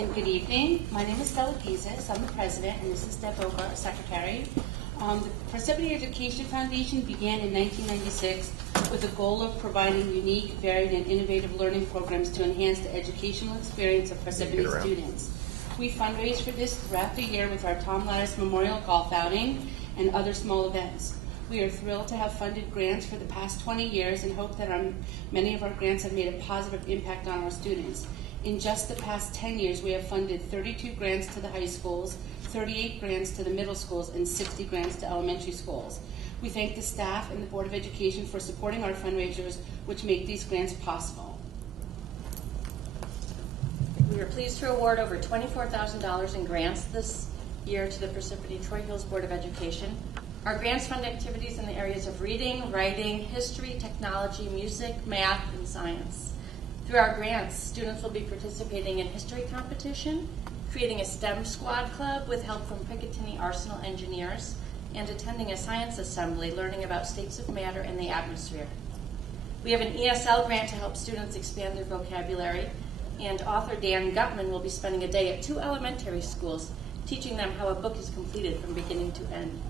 And good evening. My name is Stella Pizas. I'm the president, and this is Deb Ogar, our secretary. The Persephone Education Foundation began in 1996 with the goal of providing unique, varied, and innovative learning programs to enhance the educational experience of Persephone students. We fundraise for this throughout the year with our Tom Lattice Memorial Golf Outing and other small events. We are thrilled to have funded grants for the past 20 years and hope that many of our grants have made a positive impact on our students. In just the past 10 years, we have funded 32 grants to the high schools, 38 grants to the middle schools, and 60 grants to elementary schools. We thank the staff and the Board of Education for supporting our fundraisers, which make these grants possible. We are pleased to award over $24,000 in grants this year to the Persephone Troy Hills Board of Education. Our grants fund activities in the areas of reading, writing, history, technology, music, math, and science. Through our grants, students will be participating in history competition, creating a STEM squad club with help from Picatinny Arsenal engineers, and attending a science assembly learning about states of matter and the atmosphere. We have an ESL grant to help students expand their vocabulary, and author Dan Gutman will be spending a day at 2 elementary schools teaching them how a book is completed from beginning to end.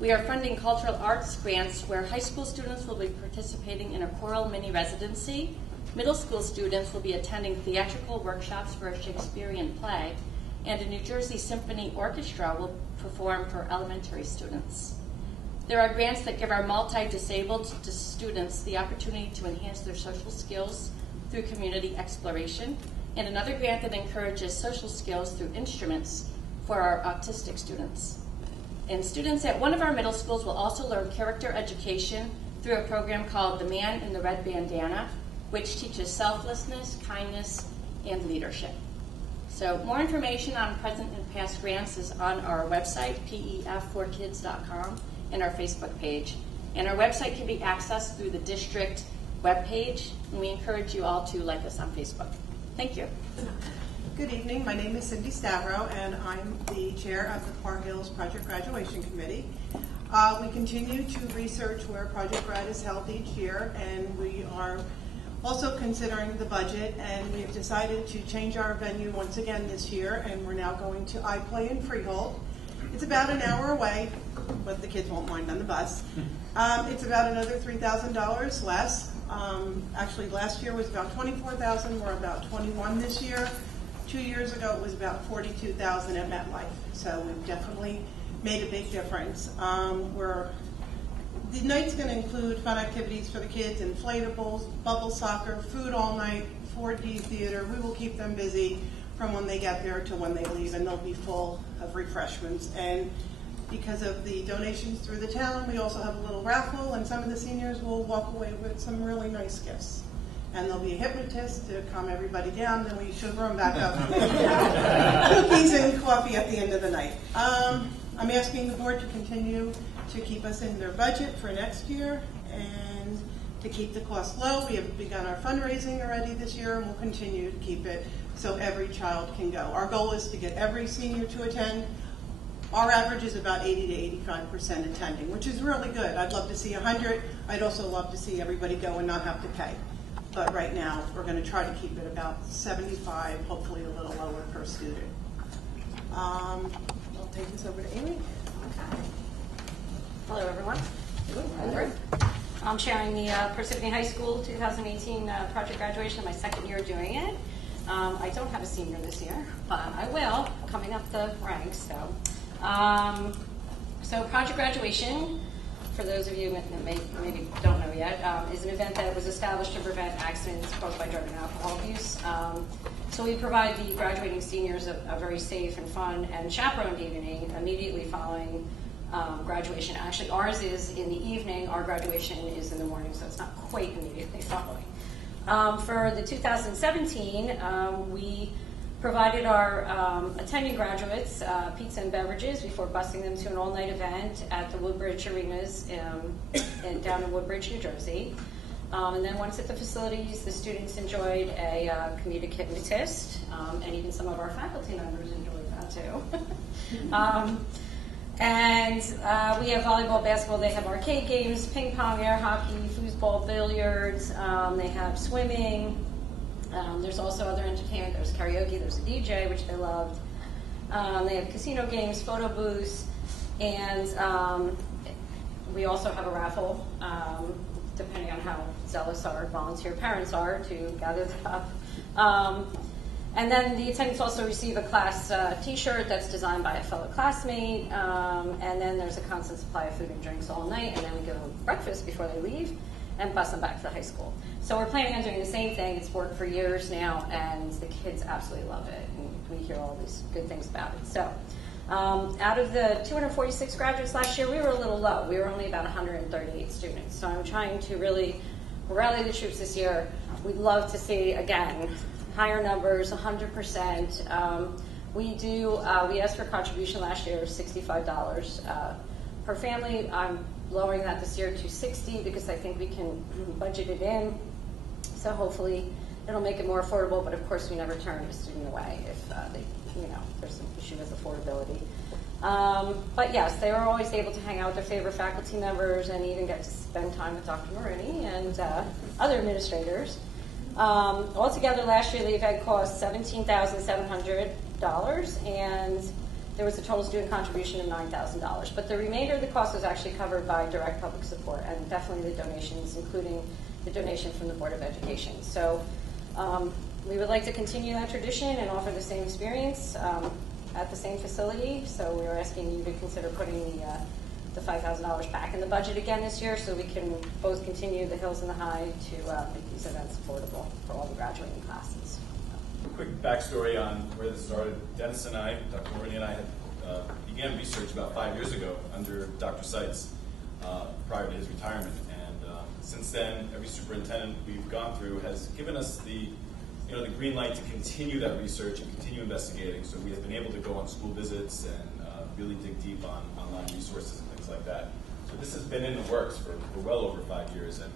We are funding cultural arts grants where high school students will be participating in a choral mini residency. Middle school students will be attending theatrical workshops for a Shakespearean play, and a New Jersey Symphony Orchestra will perform for elementary students. There are grants that give our multi-disabled students the opportunity to enhance their social skills through community exploration, and another grant that encourages social skills through instruments for our autistic students. And students at one of our middle schools will also learn character education through a program called The Man in the Red Bandana, which teaches selflessness, kindness, and leadership. So more information on present and past grants is on our website, pef4kids.com, and our Facebook page. And our website can be accessed through the district webpage, and we encourage you all to like us on Facebook. Thank you. Good evening. My name is Cindy Stavro, and I'm the chair of the Par Hills Project Graduation Committee. We continue to research where Project Grad is held each year, and we are also considering the budget, and we have decided to change our venue once again this year, and we're now going to iPlay in Freehold. It's about an hour away, but the kids won't mind on the bus. It's about another $3,000 less. Actually, last year was about $24,000. We're about $21,000 this year. 2 years ago, it was about $42,000 at MetLife. So we've definitely made a big difference. The night's going to include fun activities for the kids, inflatables, bubble soccer, food all night, 4D theater. We will keep them busy from when they get there to when they leave, and they'll be full of refreshments. And because of the donations through the town, we also have a little raffle, and some of the seniors will walk away with some really nice gifts. And there'll be a hypnotist to calm everybody down, then we sugar them back up. Cookies and coffee at the end of the night. I'm asking the board to continue to keep us in their budget for next year and to keep the cost low. We have begun our fundraising already this year, and we'll continue to keep it so every child can go. Our goal is to get every senior to attend. Our average is about 80 to 85% attending, which is really good. I'd love to see 100. I'd also love to see everybody go and not have to pay. But right now, we're going to try to keep it about 75, hopefully a little lower per student. I'll take this over to Amy. Hello, everyone. I'm chairing the Persephone High School 2018 project graduation, my second year doing it. I don't have a senior this year, but I will, coming up the ranks. So project graduation, for those of you that maybe don't know yet, is an event that was established to prevent accidents caused by drug and alcohol abuse. So we provide the graduating seniors a very safe and fun and chaperoned evening immediately following graduation. Actually, ours is in the evening. Our graduation is in the morning, so it's not quite immediately following. For the 2017, we provided our attending graduates pizza and beverages before busing them to an all-night event at the Woodbridge Arenas down in Woodbridge, New Jersey. And then once at the facilities, the students enjoyed a comedic hypnotist, and even some of our faculty members enjoyed that too. And we have volleyball, basketball. They have arcade games, ping pong, air hockey, foosball, billiards. They have swimming. There's also other entertainment. There's karaoke, there's a DJ, which they loved. They have casino games, photo booths, and we also have a raffle, depending on how zealous our volunteer parents are to gather them up. And then the attendants also receive a class t-shirt that's designed by a fellow classmate, and then there's a constant supply of food and drinks all night, and then we give them breakfast before they leave and bus them back to the high school. So we're planning on doing the same thing. It's worked for years now, and the kids absolutely love it, and we hear all these good things about it. So out of the 246 graduates last year, we were a little low. We were only about 138 students. So I'm trying to really rally the troops this year. We'd love to see, again, higher numbers, 100%. We asked for contribution last year of $65 per family. I'm lowering that this year to $60 because I think we can budget it in. So hopefully it'll make it more affordable, but of course we never turn a student away if there's some issue with affordability. But yes, they were always able to hang out with their favorite faculty members and even get to spend time with Dr. Marini and other administrators. Altogether last year the event cost $17,700 and there was a total student contribution of $9,000. But the remainder of the cost was actually covered by direct public support and definitely the donations, including the donation from the Board of Education. So we would like to continue that tradition and offer the same experience at the same facility. So we are asking you to consider putting the $5,000 back in the budget again this year so we can both continue the hills and the high to make these events affordable for all the graduating classes. A quick backstory on where this started. Dennis and I, Dr. Marini and I, had began research about 5 years ago under Dr. Seitz prior to his retirement. And since then, every superintendent we've gone through has given us the green light to continue that research and continue investigating. So we have been able to go on school visits and really dig deep on online resources and things like that. So this has been in the works for well over 5 years. And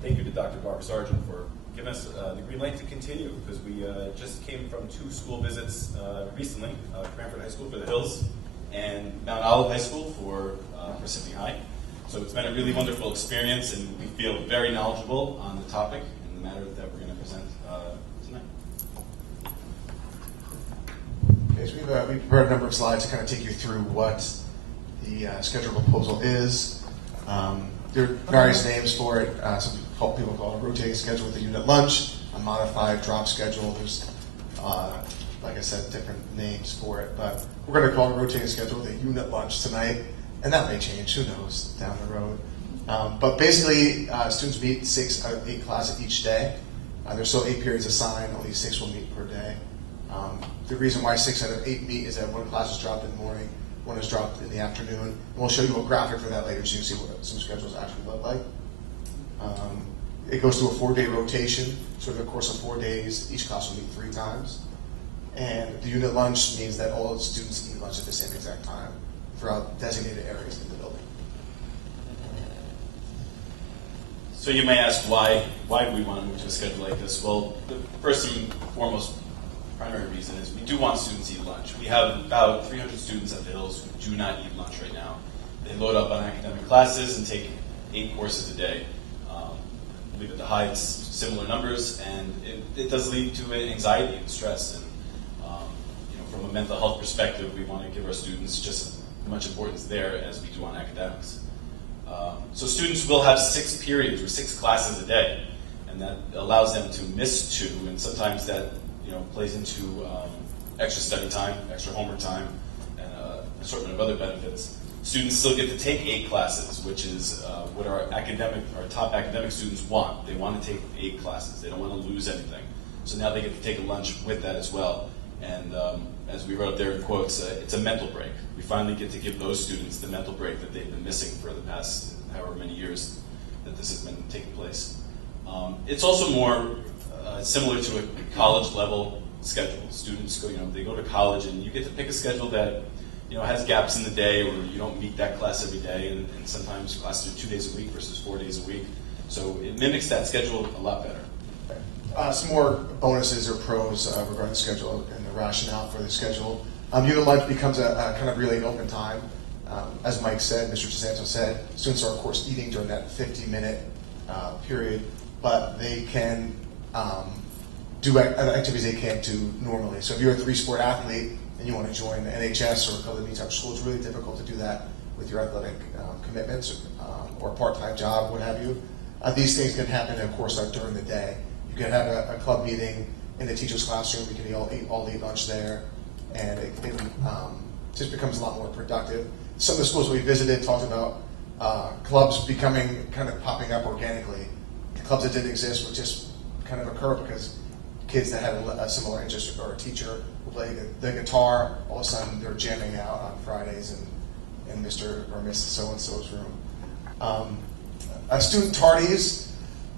thank you to Dr. Barbara Sargent for giving us the green light to continue, because we just came from 2 school visits recently, Cranford High School for the Hills and Mount Olive High School for Parsippany High. So it's been a really wonderful experience, and we feel very knowledgeable on the topic and the matter that we're going to present tonight. Okay, so we've prepared a number of slides to kind of take you through what the schedule proposal is. There are various names for it. Some people call it a rotating schedule with a unit lunch, a modified drop schedule. There's, like I said, different names for it, but we're going to call it a rotating schedule with a unit lunch tonight, and that may change, who knows, down the road. But basically, students meet 6 out of 8 classes each day. There's still 8 periods assigned, only 6 will meet per day. The reason why 6 out of 8 meet is that one class is dropped in the morning, one is dropped in the afternoon. And we'll show you a graphic for that later so you can see what some schedules actually look like. It goes through a 4-day rotation, so over the course of 4 days, each class will meet 3 times. And the unit lunch means that all the students eat lunch at the same exact time throughout designated areas in the building. So you may ask why do we want to move to a schedule like this? Well, the first and foremost primary reason is we do want students to eat lunch. We have about 300 students at the Hills who do not eat lunch right now. They load up on academic classes and take 8 courses a day. I believe at the High it's similar numbers, and it does lead to anxiety and stress. And from a mental health perspective, we want to give our students just as much importance there as we do on academics. So students will have 6 periods or 6 classes a day, and that allows them to miss 2, and sometimes that plays into extra study time, extra homework time, and an assortment of other benefits. Students still get to take 8 classes, which is what our top academic students want. They want to take 8 classes. They don't want to lose anything. So now they get to take a lunch with that as well. And as we wrote there in quotes, it's a mental break. We finally get to give those students the mental break that they've been missing for the past however many years that this has been taking place. It's also more similar to a college level schedule. Students go, they go to college, and you get to pick a schedule that has gaps in the day, or you don't meet that class every day, and sometimes classes are 2 days a week versus 4 days a week. So it mimics that schedule a lot better. Some more bonuses or pros regarding the schedule and the rationale for the schedule. Unit lunch becomes a kind of really an open time. As Mike said, Mr. DeSanto said, students are of course eating during that 50-minute period, but they can do activities they can't do normally. So if you're a 3-sport athlete and you want to join the NHS or a couple of these types of schools, it's really difficult to do that with your athletic commitments or a part-time job, what have you. These things can happen, of course, during the day. You can have a club meeting in the teacher's classroom. You can all eat lunch there, and it just becomes a lot more productive. Some of the schools we visited talked about clubs becoming kind of popping up organically. The clubs that didn't exist would just kind of occur because kids that had a similar interest or a teacher who played the guitar, all of a sudden they're jamming out on Fridays in Mr. or Miss So-and-so's room. Student tardies,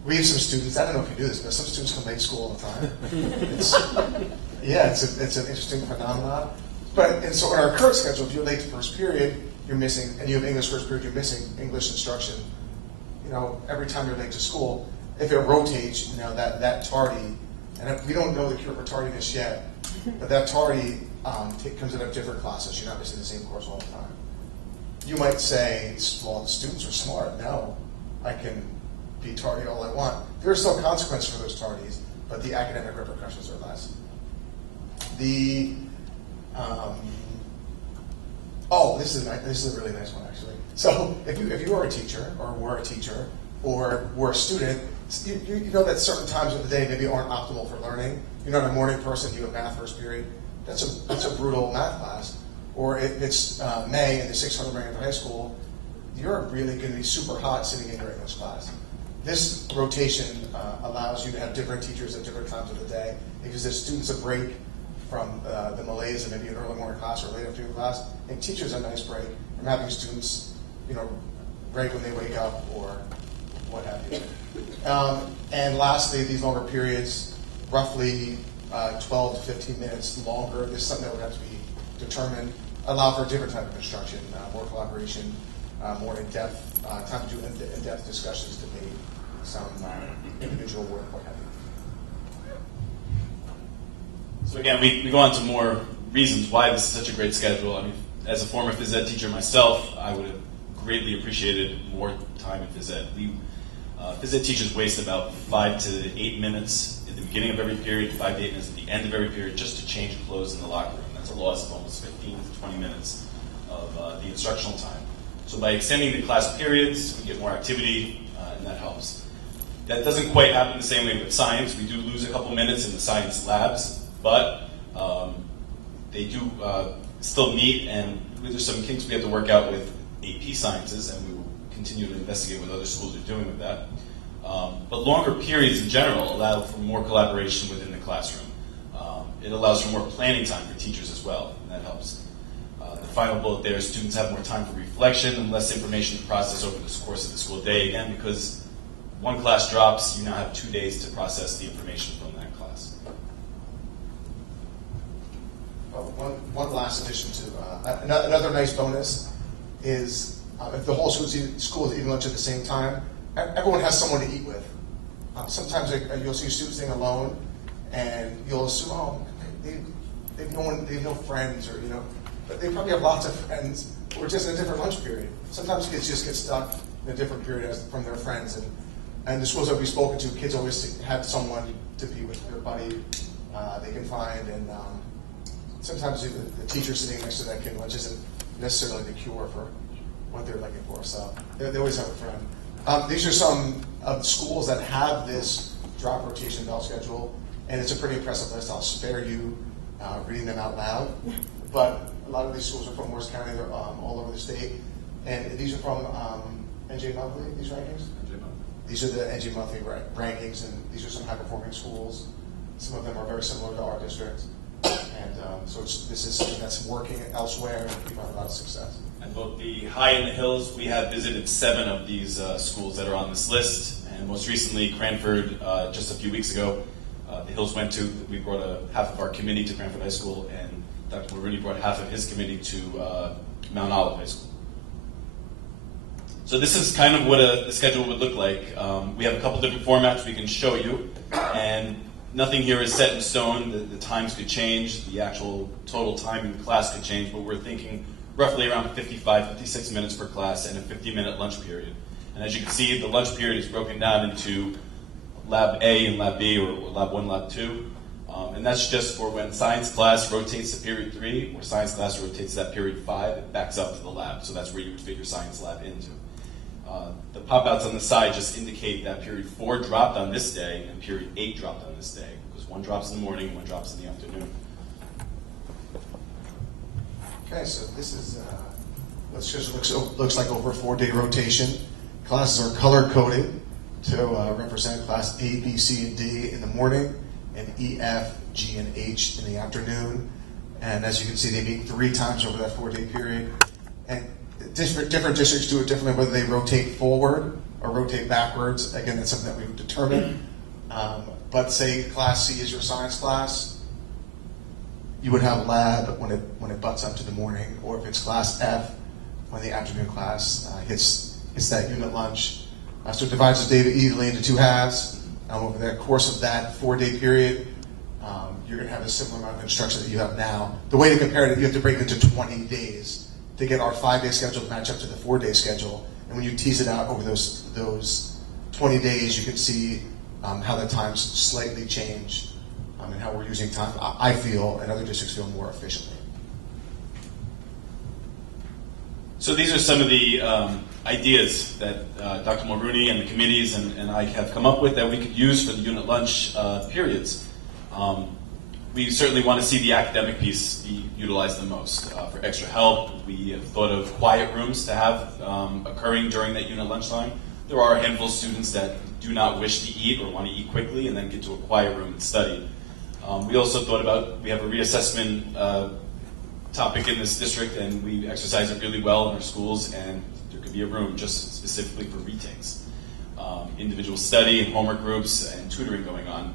we have some students, I don't know if you do this, but some students come late to school all the time. It's an interesting phenomenon. And so in our current schedule, if you're late to first period, you're missing, and you have English first period, you're missing English instruction. Every time you're late to school, if it rotates, that tardy, and we don't know the cure for tardiness yet, but that tardy comes out of different classes. You're not missing the same course all the time. You might say, well, the students are smart. No, I can be tardy all I want. There are still consequences for those tardies, but the academic repercussions are less. This is a really nice one, actually. So if you are a teacher, or were a teacher, or were a student, you know that certain times of the day maybe aren't optimal for learning. You're not a morning person, you have math first period. That's a brutal math class. Or if it's May and the 600 rank at high school, you're really going to be super hot sitting in your English class. This rotation allows you to have different teachers at different times of the day. It gives the students a break from the malaise of maybe an early morning class or late afternoon class, and teachers a nice break from having students, break when they wake up or what have you. And lastly, these longer periods, roughly 12 to 15 minutes longer. This is something that would have to be determined. Allow for a different type of instruction, more collaboration, more in-depth, time to do in-depth discussions, debate, some individual work, what have you. So again, we go on to more reasons why this is such a great schedule. I mean, as a former phys ed teacher myself, I would have greatly appreciated more time in phys ed. Phys ed teachers waste about 5 to 8 minutes at the beginning of every period, 5 to 8 minutes at the end of every period, just to change clothes in the locker room. That's a loss of almost 15 to 20 minutes of the instructional time. So by extending the class periods, we get more activity, and that helps. That doesn't quite happen the same way with science. We do lose a couple minutes in the science labs, but they do still meet, and there's some kinks we have to work out with AP Sciences, and we will continue to investigate what other schools are doing with that. But longer periods in general allow for more collaboration within the classroom. It allows for more planning time for teachers as well, and that helps. The final bullet there, students have more time for reflection and less information to process over the course of the school day, again, because one class drops, you now have 2 days to process the information from that class. One last addition to another nice bonus is if the whole school is eating lunch at the same time, everyone has someone to eat with. Sometimes you'll see students staying alone, and you'll assume, they have no friends, or but they probably have lots of friends, or just in a different lunch period. Sometimes kids just get stuck in a different period from their friends, and the schools that we've spoken to, kids always have someone to be with, their buddy they can find, and sometimes the teacher sitting next to that kid lunch isn't necessarily the cure for what they're looking for, so they always have a friend. These are some of the schools that have this drop rotation bell schedule, and it's a pretty impressive list. I'll spare you reading them out loud, but a lot of these schools are from Morris County. They're all over the state, and these are from NJ Monthly, these rankings? NJ Monthly. These are the NJ Monthly rankings, and these are some high-performing schools. Some of them are very similar to our district, and so this is something that's working elsewhere, and we've had a lot of success. And both the high and the hills, we have visited 7 of these schools that are on this list, and most recently Cranford, just a few weeks ago, the hills went to, we brought half of our committee to Cranford High School, and Dr. Maroney brought half of his committee to Mount Olive High School. So this is kind of what the schedule would look like. We have a couple different formats we can show you, and nothing here is set in stone. The times could change, the actual total time in the class could change, but we're thinking roughly around 55, 56 minutes per class and a 50-minute lunch period. And as you can see, the lunch period is broken down into Lab A and Lab B, or Lab 1, Lab 2. And that's just for when science class rotates to period 3, or science class rotates to that period 5, it backs up to the lab. So that's where you would fit your science lab into. The pop-outs on the side just indicate that period 4 dropped on this day and period 8 dropped on this day, because one drops in the morning and one drops in the afternoon. Okay, so this is what schedule looks like over a 4-day rotation. Classes are color-coded to represent class A, B, C, and D in the morning, and E, F, G, and H in the afternoon. And as you can see, they meet 3 times over that 4-day period. And different districts do it differently, whether they rotate forward or rotate backwards. Again, that's something that we would determine. But say class C is your science class, you would have lab when it butts up to the morning, or if it's class F, when the afternoon class hits that unit lunch. So it divides the day evenly into 2 halves. Over the course of that 4-day period, you're going to have a similar amount of instruction that you have now. The way to compare it, you have to break it into 20 days to get our 5-day schedule to match up to the 4-day schedule. And when you tease it out over those 20 days, you can see how the times slightly change and how we're using time, I feel, and other districts feel, more efficiently. So these are some of the ideas that Dr. Mulrooney and the committees and I have come up with that we could use for the unit lunch periods. We certainly want to see the academic piece be utilized the most. For extra help, we have thought of quiet rooms to have occurring during that unit lunchtime. There are a handful of students that do not wish to eat or want to eat quickly and then get to a quiet room and study. We also thought about, we have a reassessment topic in this district, and we exercise it really well in our schools, and there could be a room just specifically for retakes. Individual study and homework groups and tutoring going on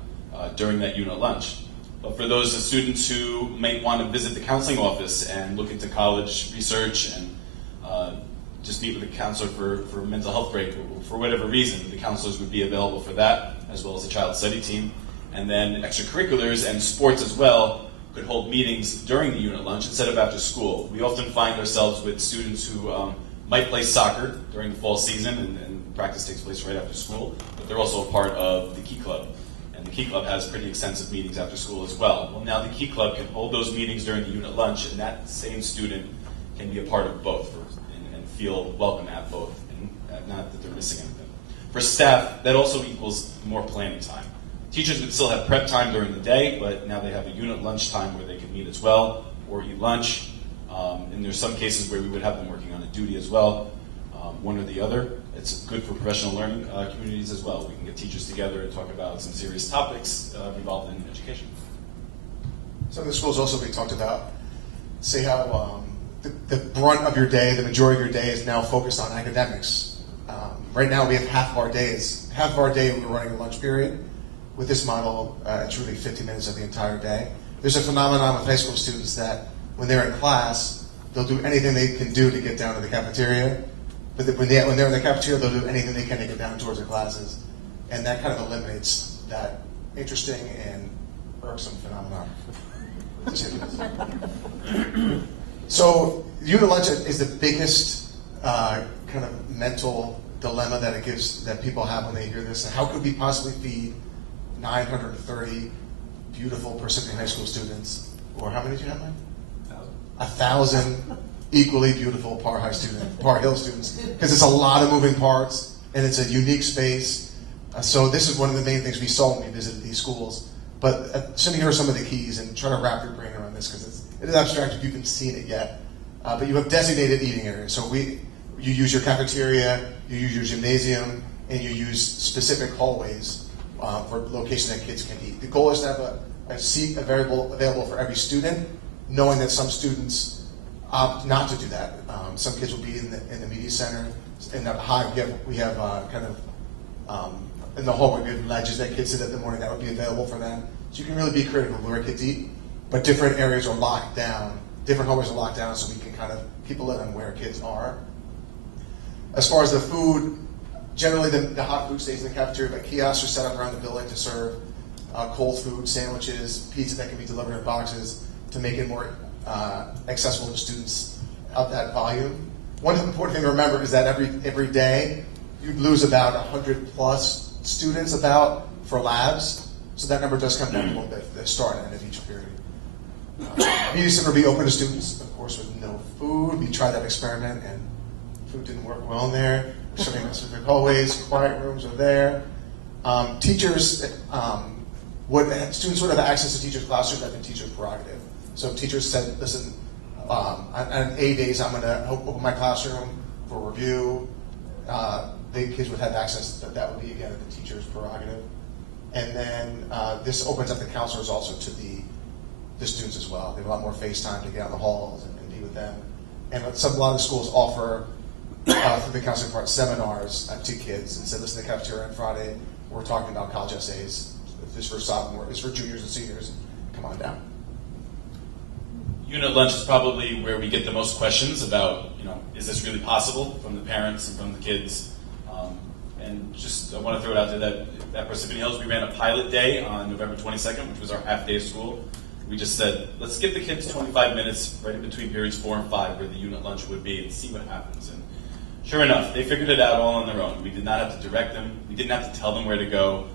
during that unit lunch. But for those students who may want to visit the counseling office and look into college research and just meet with a counselor for a mental health break, or for whatever reason, the counselors would be available for that, as well as a child study team. And then extracurriculars and sports as well could hold meetings during the unit lunch instead of after school. We often find ourselves with students who might play soccer during the fall season, and practice takes place right after school, but they're also a part of the Key Club. And the Key Club has pretty extensive meetings after school as well. Well, now the Key Club can hold those meetings during the unit lunch, and that same student can be a part of both and feel welcome at both, and not that they're missing anything. For staff, that also equals more planning time. Teachers would still have prep time during the day, but now they have a unit lunch time where they can meet as well, or eat lunch. And there's some cases where we would have them working on a duty as well, one or the other. It's good for professional learning communities as well. We can get teachers together and talk about some serious topics involved in education. Some of the schools also we talked about, say how the brunt of your day, the majority of your day is now focused on academics. Right now we have half of our day we're running a lunch period. With this model, it's really 50 minutes of the entire day. There's a phenomenon with high school students that when they're in class, they'll do anything they can do to get down to the cafeteria. But when they're in the cafeteria, they'll do anything they can to get down towards their classes. And that kind of eliminates that interesting and irksome phenomenon. So unit lunch is the biggest kind of mental dilemma that people have when they hear this. How could we possibly feed 930 beautiful Parsippany High School students, or how many do you have, Mike? 1,000 equally beautiful Par Hill students, because it's a lot of moving parts and it's a unique space. So this is one of the main things we saw when we visited these schools. But sitting here are some of the keys, and try to wrap your brain around this, because it is abstract if you haven't seen it yet. But you have designated eating areas. So you use your cafeteria, you use your gymnasium, and you use specific hallways for location that kids can eat. The goal is to have a seat available for every student, knowing that some students opt not to do that. Some kids will be in the media center. In the high, we have in the hallway we have ledges that kids sit at in the morning that would be available for them. So you can really be creative with where kids eat, but different areas are locked down. Different hallways are locked down, so we can kind of keep a lid on where kids are. As far as the food, generally the hot food stays in the cafeteria, but kiosks are set up around the building to serve cold food, sandwiches, pizza that can be delivered in boxes to make it more accessible to students of that volume. One important thing to remember is that every day you'd lose about 100 plus students about for labs, so that number does come down a little bit at the start and end of each period. Media center will be open to students, of course, with no food. We tried that experiment, and food didn't work well in there. Serving specific hallways, quiet rooms are there. Teachers, students would have access to teachers' classrooms at the teacher's prerogative. So if teachers said, listen, on A days I'm going to open my classroom for review, the kids would have access, that would be, again, at the teacher's prerogative. And then this opens up the counselors also to the students as well. They have a lot more face time to get out in the halls and be with them. And a lot of the schools offer, through the counseling part, seminars to kids and say, listen to the cafeteria on Friday, we're talking about college essays. This for sophomore, this for juniors and seniors. Come on down. Unit lunch is probably where we get the most questions about, is this really possible from the parents and from the kids? And just, I want to throw it out there that at Parsippany Hills, we ran a pilot day on November 22nd, which was our half day of school. We just said, let's give the kids 25 minutes right in between periods 4 and 5 where the unit lunch would be and see what happens. And sure enough, they figured it out all on their own. We did not have to direct them. We didn't have to tell them where to go.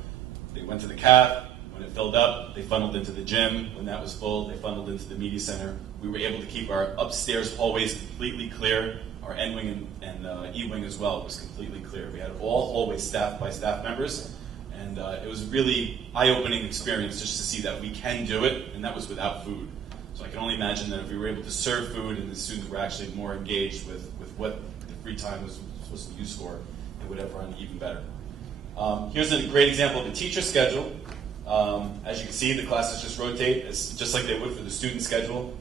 They went to the caf. When it filled up, they funneled into the gym. When that was full, they funneled into the media center. We were able to keep our upstairs hallways completely clear. Our N wing and E wing as well was completely clear. We had all hallways staffed by staff members, and it was a really eye-opening experience just to see that we can do it, and that was without food. So I can only imagine that if we were able to serve food and the students were actually more engaged with what the free time was supposed to be used for, it would have run even better. Here's a great example of the teacher schedule. As you can see, the classes just rotate, just like they would for the student schedule.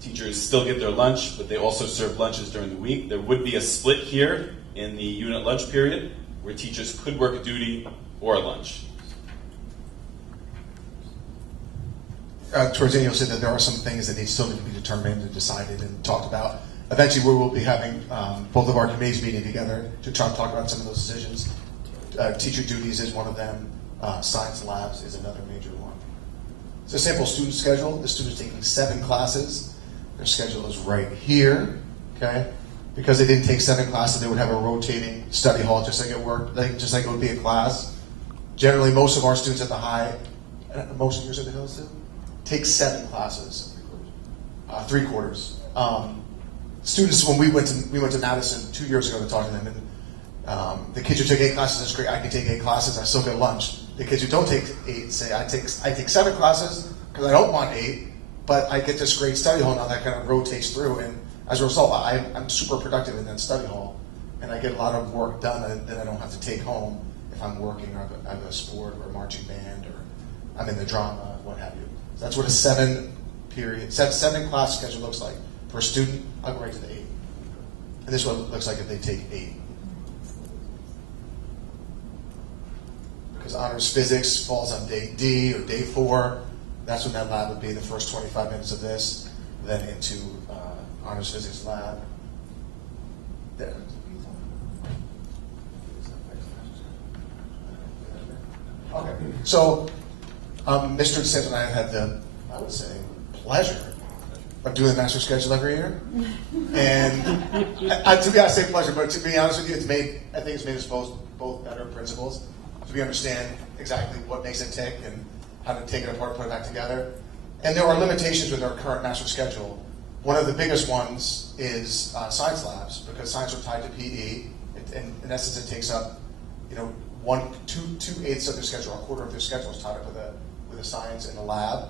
Teachers still get their lunch, but they also serve lunches during the week. There would be a split here in the unit lunch period where teachers could work a duty or a lunch. Towards the end, you'll see that there are some things that still need to be determined and decided and talked about. Eventually, we will be having both of our committees meeting together to try to talk about some of those decisions. Teacher duties is one of them. Science labs is another major one. It's a sample student schedule. The student's taking 7 classes. Their schedule is right here, okay? Because they didn't take 7 classes, they would have a rotating study hall, just like it would be a class. Generally, most of our students at the high, most of yours at the Hills too, take 7 classes, 3 quarters. Students, when we went to Madison 2 years ago to talk to them, and the kids who take 8 classes, that's great. I can take 8 classes, I still get lunch. The kids who don't take 8 say, I take 7 classes because I don't want 8. But I get this great study hall now that kind of rotates through, and as a result, I'm super productive in that study hall, and I get a lot of work done that I don't have to take home if I'm working or I have a sport or a marching band or I'm in the drama, what have you. So that's what a 7 class schedule looks like. For a student, I'll go right to the 8. And this is what it looks like if they take 8. Because honors physics falls on day D or day 4. That's when that lab would be, the first 25 minutes of this, then into honors physics lab. There. Okay, so Mr. DeSanto and I have had the, I would say, pleasure of doing the master schedule every year. And to be honest, I say pleasure, but to be honest with you, I think it's made us both better principals. So we understand exactly what makes it tick and how to take it apart, put it back together. And there are limitations with our current master schedule. One of the biggest ones is science labs, because science are tied to PE. In essence, it takes up, 2/8 of their schedule, a quarter of their schedule is tied up with a science in the lab.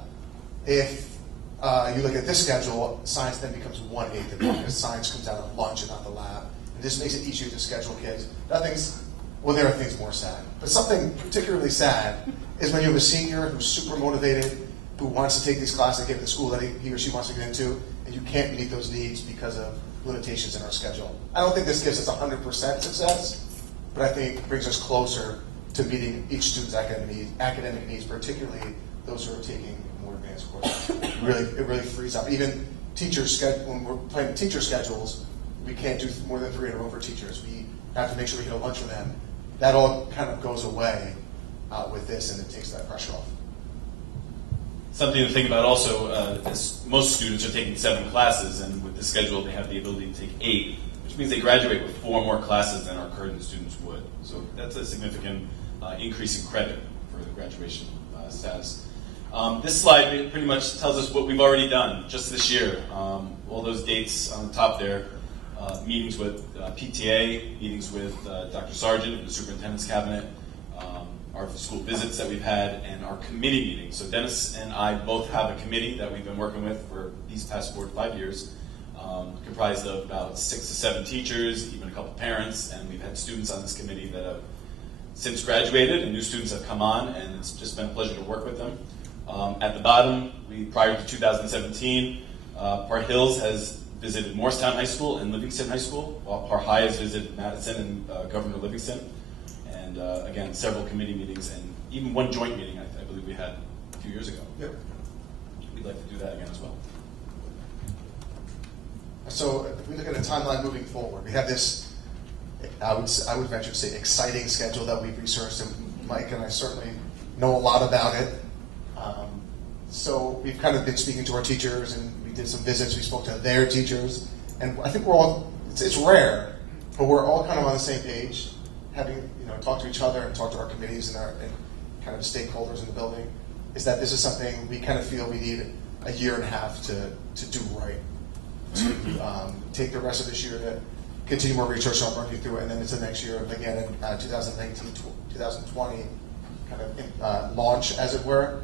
If you look at this schedule, science then becomes 1/8 of it, because science comes out of lunch and not the lab. And this makes it easier to schedule kids. There are things more sad. But something particularly sad is when you have a senior who's super motivated, who wants to take these classes, get to the school that he or she wants to get into, and you can't meet those needs because of limitations in our schedule. I don't think this gives us 100% success, but I think it brings us closer to meeting each student's academic needs, particularly those who are taking more advanced courses. It really frees up. Even when we're planning teacher schedules, we can't do more than 3 in a row for teachers. We have to make sure we get a lunch for them. That all kind of goes away with this, and it takes that pressure off. Something to think about also is most students are taking 7 classes, and with this schedule they have the ability to take 8, which means they graduate with 4 more classes than our current students would. So that's a significant increase in credit for the graduation status. This slide pretty much tells us what we've already done just this year. All those dates on the top there, meetings with PTA, meetings with Dr. Sargent and the superintendent's cabinet, our school visits that we've had, and our committee meetings. So Dennis and I both have a committee that we've been working with for these past 4 to 5 years, comprised of about 6 to 7 teachers, even a couple parents, and we've had students on this committee that have since graduated, and new students have come on, and it's just been a pleasure to work with them. At the bottom, prior to 2017, Park Hills has visited Morristown High School and Livingston High School, while Park High has visited Madison and Governor Livingston. And again, several committee meetings and even one joint meeting I believe we had a few years ago. Yep. We'd like to do that again as well. So if we look at a timeline moving forward, we have this, I would venture to say, exciting schedule that we've researched, and Mike and I certainly know a lot about it. So we've kind of been speaking to our teachers, and we did some visits. We spoke to their teachers, and I think we're all, it's rare, but we're all kind of on the same page, having talked to each other and talked to our committees and kind of stakeholders in the building, is that this is something we kind of feel we need a year and a half to do right. To take the rest of this year to continue more research, I'll run you through it, and then into next year, again in 2019, 2020, kind of launch, as it were.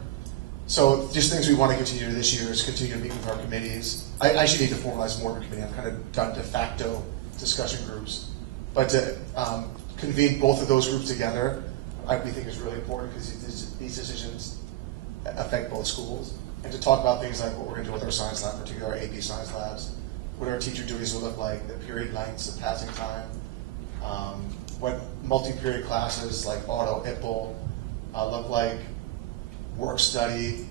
So just things we want to continue this year is continue to meet with our committees. I actually need to formalize more of a committee. I've kind of done de facto discussion groups. But to convene both of those groups together, we think is really important because these decisions affect both schools. And to talk about things like what we're going to do with our science lab, particularly our AP science labs, what our teacher duties will look like, the period lengths, the passing time, what multi-period classes like auto, IPPL look like, work study,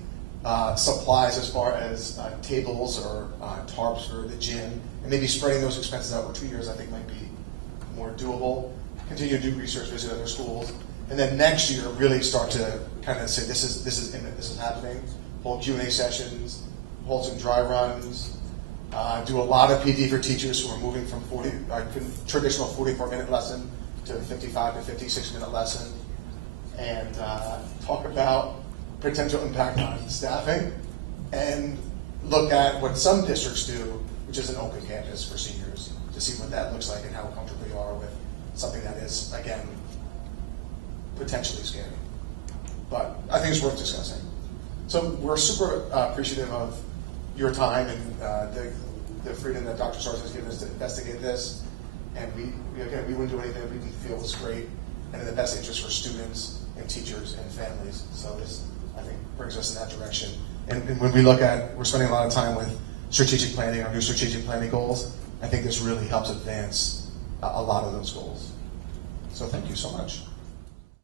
supplies as far as tables or tarps for the gym, and maybe spreading those expenses out over 2 years I think might be more doable. Continue to do research, visit other schools, and then next year really start to kind of say this is happening. Hold Q&A sessions, hold some dry runs, do a lot of PD for teachers who are moving from traditional 44-minute lesson to 55 to 56-minute lesson, and talk about potential impact on staffing, and look at what some districts do, which is an open campus for seniors, to see what that looks like and how comfortable you are with something that is, again, potentially scary. But I think it's worth discussing. So we're super appreciative of your time and the freedom that Dr. Sargent has given us to investigate this. And we wouldn't do anything that we didn't feel was great and in the best interest for students and teachers and families. So this, I think, brings us in that direction. And when we look at, we're spending a lot of time with strategic planning, our new strategic planning goals, I think this really helps advance a lot of those goals. So thank you so much.